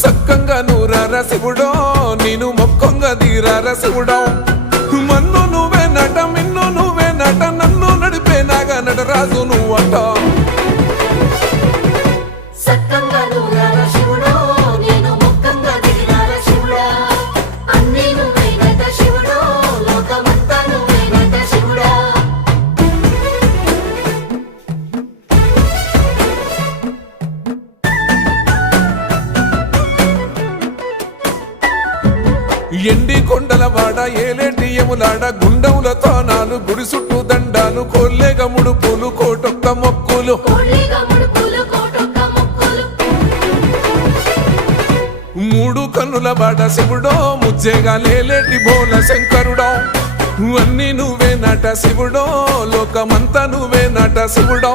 సక్కంగా నూరార శివుడో నేను మొక్కంగా తీరార శివుడో మన్ను నువ్వే నట మిన్ను నువ్వే నట నన్ను నడిపే నాగా నటరాజు నువ్వట ఎండి కొండల వాడ ఏలేటి ఎములాడ గుండములతో నాలు గుడి చుట్టూ దండాలు కోల్లేగ ముడుపులు కోటొక్క మొక్కులు మూడు కన్నుల వాడ శివుడో ముజ్జేగా లేలేటి బోల శంకరుడో అన్నీ నువ్వే నట శివుడో లోకమంతా నువ్వే నట శివుడో